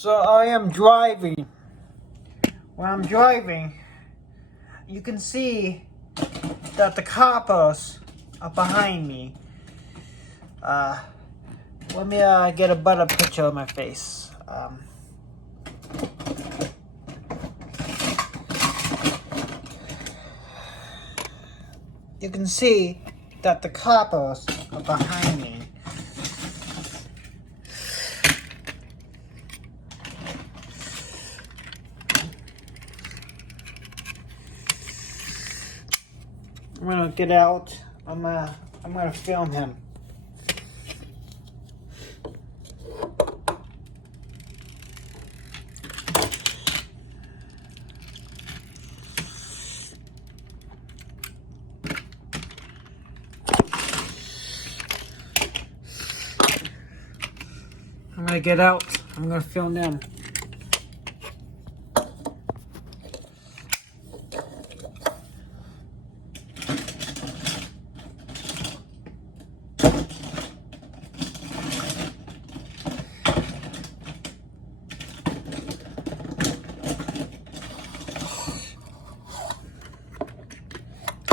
So I am driving. When I'm driving, you can see that the coppers are behind me. Let me get a better picture of my face. You can see that the coppers are behind me. I'm gonna get out. I'm gonna film him. I'm gonna get out. I'm gonna film them.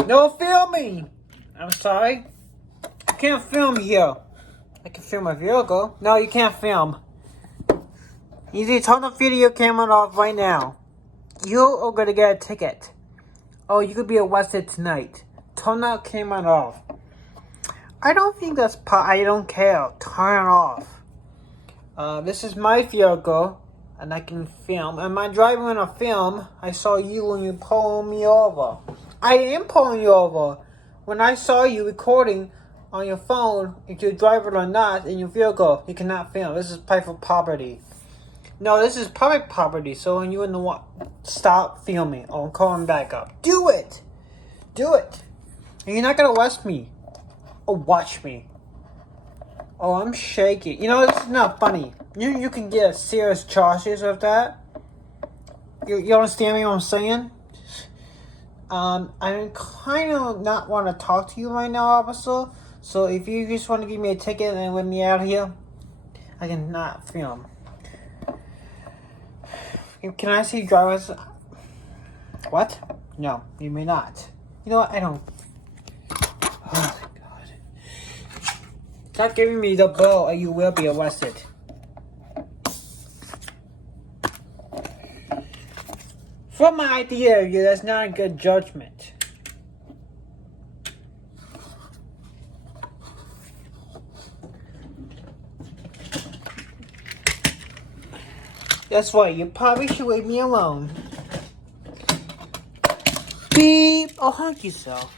No filming! I'm sorry. You can't film here. I can film my vehicle. No, you can't film. You need to turn the video camera off right now. You are gonna get a ticket. Oh, you could be arrested tonight. Turn that camera off. I don't think that's I don't care. Turn it off. This is my vehicle, and I can film. Am I driving on a film? I saw you when you pulled me over. I am pulling you over. When I saw you recording on your phone, if you're driving or not in your vehicle, you cannot film. This is private property. No, this is public property. So when you in the one, stop filming. Oh, I'm calling back up. Do it. Do it. And you're not gonna arrest me or watch me. Oh, I'm shaky. You know, this is not funny. You can get serious charges of that. You understand me what I'm saying? I'm kind of not want to talk to you right now, officer. So if you just want to give me a ticket and let me out of here, I cannot film. Can I see driver's... What? No, you may not. You know what? I don't... Oh, God. Stop giving me the bill or you will be arrested. From my idea of you, that's not a good judgment. That's right, you probably should leave me alone. Beep! Oh, hug yourself.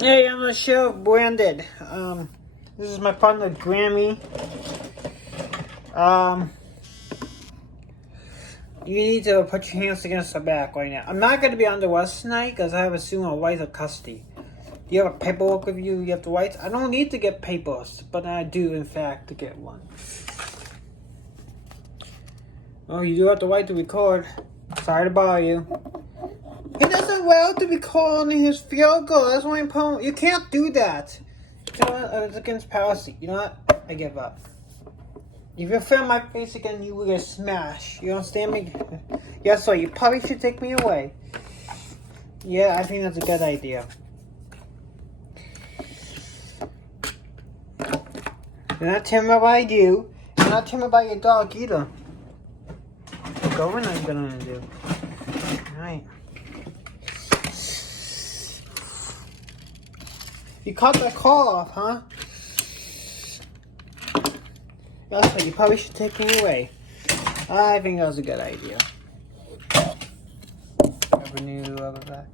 Hey, I'm the sheriff, Brandon. This is my partner, Grammy. You need to put your hands against the back right now. I'm not going to be on the arrest tonight because I have assumed a right of custody. Do you have a paperwork with you? You have the rights? I don't need to get papers, but I do, in fact, to get one. Oh, you do have the right to record. Sorry to bother you. He doesn't allow to be called in his vehicle. That's why I'm pulling. You can't do that. You know what? It's against policy. You know what? I give up. If you film my face again, you will get smashed. You understand me? Yeah, so you probably should take me away. Yeah, I think that's a good idea. You're not timid about you. You're not timid about your dog either. Go in, I'm gonna do. Alright. You cut that call off, huh? That's what you probably should take me away. I think that was a good idea. Never knew of that.